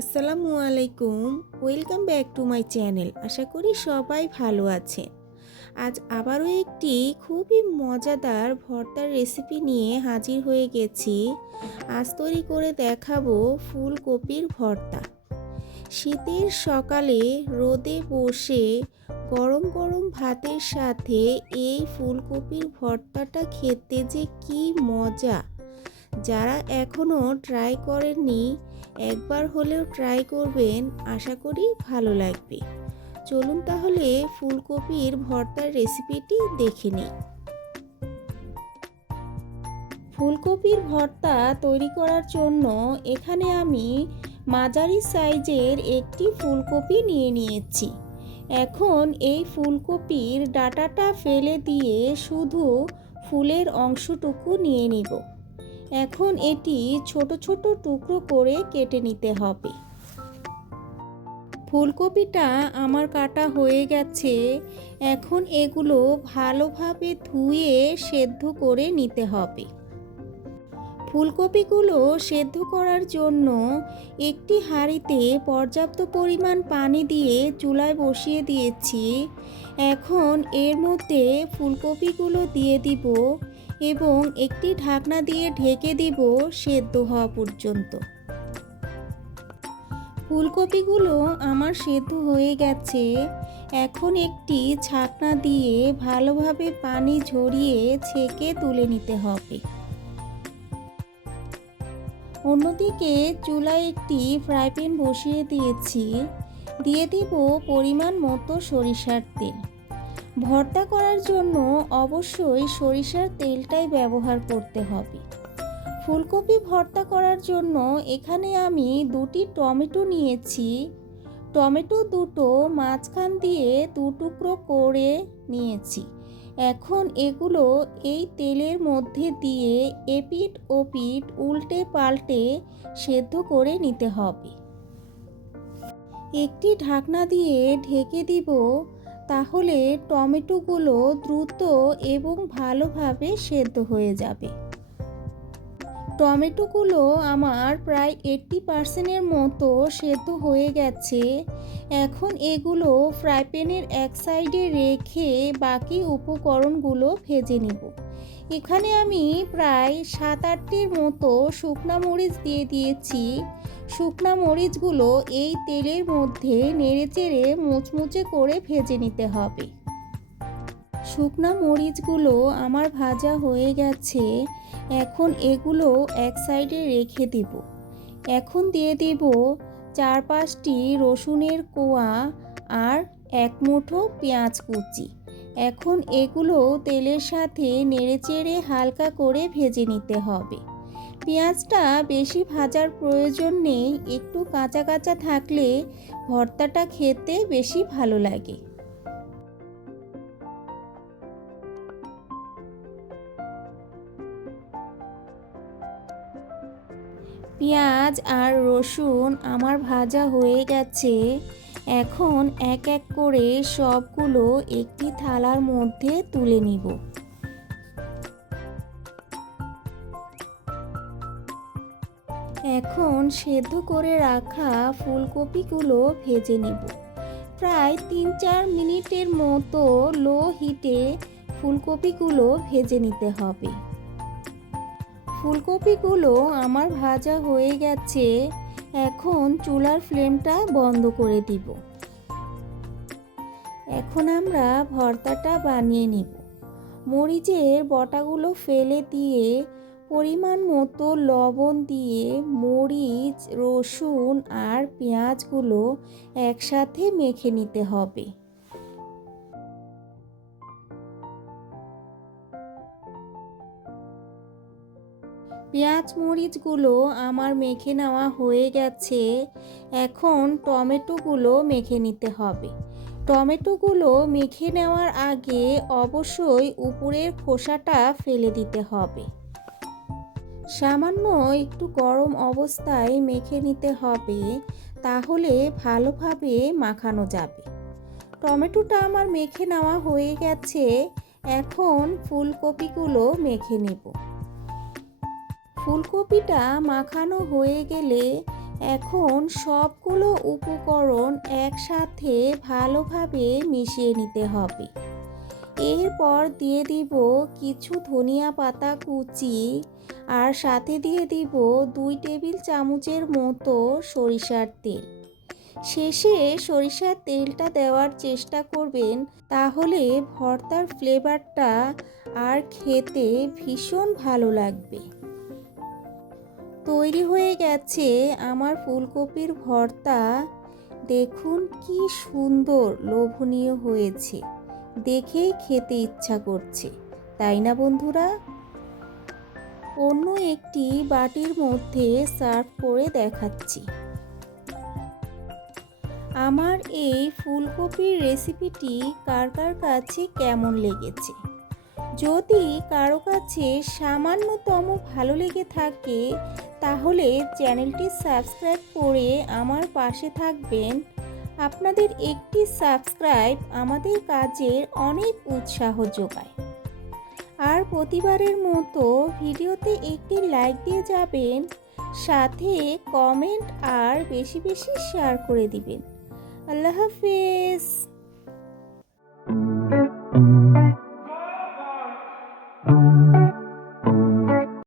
আসসালামু আলাইকুম। Welcome back to my channel আশা করি সবাই ভালো আছেন। আজ আবারও একটি খুবই মজাদার ভর্তার রেসিপি নিয়ে হাজির হয়ে গেছি। আজ তৈরি করে দেখাবো ফুলকপির ভর্তা। শীতের সকালে রোদে বসে গরম গরম ভাতের সাথে এই ফুলকপির ভর্তাটা খেতে যে কি মজা। যারা এখনও ট্রাই করেননি একবার হলেও ট্রাই করবেন, আশা করি ভালো লাগবে। চলুন তাহলে ফুলকপির ভর্তার রেসিপিটি দেখে নিই। ফুলকপির ভর্তা তৈরি করার জন্য এখানে আমি মাঝারি সাইজের একটি ফুলকপি নিয়ে নিয়েছি। এখন এই ফুলকপির ডাটাটা ফেলে দিয়ে শুধু ফুলের অংশটুকু নিয়ে নিব। এখন এটি ছোট ছোট টুকরো করে কেটে নিতে হবে। ফুলকপিটা আমার কাটা হয়ে গেছে। এখন এগুলো ভালোভাবে ধুয়ে সেদ্ধ করে নিতে হবে। ফুলকপিগুলো সেদ্ধ করার জন্য একটি হাঁড়িতে পর্যাপ্ত পরিমাণ পানি দিয়ে চুলায় বসিয়ে দিয়েছি। এখন এর মধ্যে ফুলকপিগুলো দিয়ে দিব। এবং একটি ঢাকনা দিয়ে ঢেকে দিব সেদ্ধ হওয়া পর্যন্ত। ফুলকপিগুলো আমার সেদ্ধ হয়ে গেছে। এখন একটি ছাকনা দিয়ে ভালোভাবে পানি ঝরিয়ে ছেঁকে তুলে নিতে হবে। অন্যদিকে চুলায় একটি ফ্রাই প্যান বসিয়ে দিয়েছি। দিয়ে দিব পরিমাণ মতো সরিষার তেল। ভর্তা করার জন্য অবশ্যই সরিষার তেলটাই ব্যবহার করতে হবে। ফুলকপি ভর্তা করার জন্য এখানে আমি দুটি টমেটো নিয়েছি। টমেটো দুটো মাঝখান দিয়ে দু টুকরো করে নিয়েছি। এখন এগুলো এই তেলের মধ্যে দিয়ে এপিট ওপিট উল্টে পাল্টে সেদ্ধ করে নিতে হবে। একটি ঢাকনা দিয়ে ঢেকে দিব তাহলে টমেটোগুলো দ্রুত এবং ভালোভাবে সেদ্ধ হয়ে যাবে। টমেটোগুলো আমার প্রায় এইট্টি পার্সেন্টের মতো সেদ্ধ হয়ে গেছে। এখন এগুলো ফ্রাই প্যানের এক সাইডে রেখে বাকি উপকরণগুলো ভেজে নেব। এখানে আমি প্রায় সাত আটটির মতো শুকনা মরিচ দিয়ে দিয়েছি। শুকনা মরিচগুলো এই তেলের মধ্যে নেড়েচেড়ে মুচমুচে করে ভেজে নিতে হবে। শুকনা মরিচগুলো আমার ভাজা হয়ে গেছে, এখন এগুলো এক সাইডে রেখে দিব। এখন দিয়ে দিব চার পাঁচটি রসুনের কোয়া আর এক মুঠো পেঁয়াজ কুচি। এখন এগুলো তেলের সাথে নেড়েচেড়ে হালকা করে ভেজে নিতে হবে। পেঁয়াজটা বেশি ভাজার প্রয়োজন নেই, একটু কাঁচা কাঁচা থাকলে ভর্তাটা খেতে বেশি ভালো লাগে। পেঁয়াজ আর রসুন আমার ভাজা হয়ে গেছে। এখন এক এক করে সবগুলো একটি থালার মধ্যে তুলে নিব। এখন সেদ্ধ করে রাখা ফুলকপিগুলো ভেজে নেব। প্রায় তিন চার মিনিটের মতো লো হিটে ফুলকপিগুলো ভেজে নিতে হবে। ফুলকপিগুলো আমার ভাজা হয়ে গেছে, এখন চুলার ফ্লেমটা বন্ধ করে দিব। এখন আমরা ভর্তাটা বানিয়ে নিব। মরিচের বটাগুলো ফেলে দিয়ে পরিমাণ মতো লবণ দিয়ে মরিচ, রসুন আর পেঁয়াজগুলো একসাথে মেখে নিতে হবে। পেঁয়াজ, মরিচগুলো আমার মেখে নেওয়া হয়ে গেছে। এখন টমেটোগুলো মেখে নিতে হবে। টমেটোগুলো মেখে নেওয়ার আগে অবশ্যই উপরের খোসাটা ফেলে দিতে হবে। সামান্য একটু গরম অবস্থায় মেখে নিতে হবে, তাহলে ভালোভাবে মাখানো যাবে। টমেটোটা আমার মেখে নেওয়া হয়ে গেছে, এখন ফুলকপিগুলো মেখে নেব। ফুলকপিটা মাখানো হয়ে গেলে এখন সবগুলো উপকরণ একসাথে ভালোভাবে মিশিয়ে নিতে হবে। এরপর দিয়ে দিব কিছু ধনিয়া পাতা কুচি আর সাথে দিয়ে দিব দুই টেবিল চামচের মতো সরিষার তেল। শেষে সরিষার তেলটা দেওয়ার চেষ্টা করবেন, তাহলে ভর্তার ফ্লেভারটা আর খেতে ভীষণ ভালো লাগবে। তৈরি হয়ে গেছে আমার ফুলকপির ভর্তা। দেখুন কি সুন্দর লোভনীয় হয়েছে। দেখেই খেতে ইচ্ছা করছে, তাই না বন্ধুরা? অন্য একটি বাটির মধ্যে সার্ভ করে দেখাচ্ছি। আমার এই ফুলকপির রেসিপিটি কার কার কাছে কেমন লেগেছে? যদি কারও কাছে সামান্যতম ভালো লেগে থাকে, তাহলে চ্যানেলটি সাবস্ক্রাইব করে আমার পাশে থাকবেন। আপনাদের একটি সাবস্ক্রাইব আমাদের কাজের অনেক উৎসাহ যোগায়। আর প্রতিবারের মতো ভিডিওতে একটি লাইক দিয়ে যাবেন, সাথে কমেন্ট আর বেশি বেশি শেয়ার করে দিবেন। আল্লাহ হাফেজ।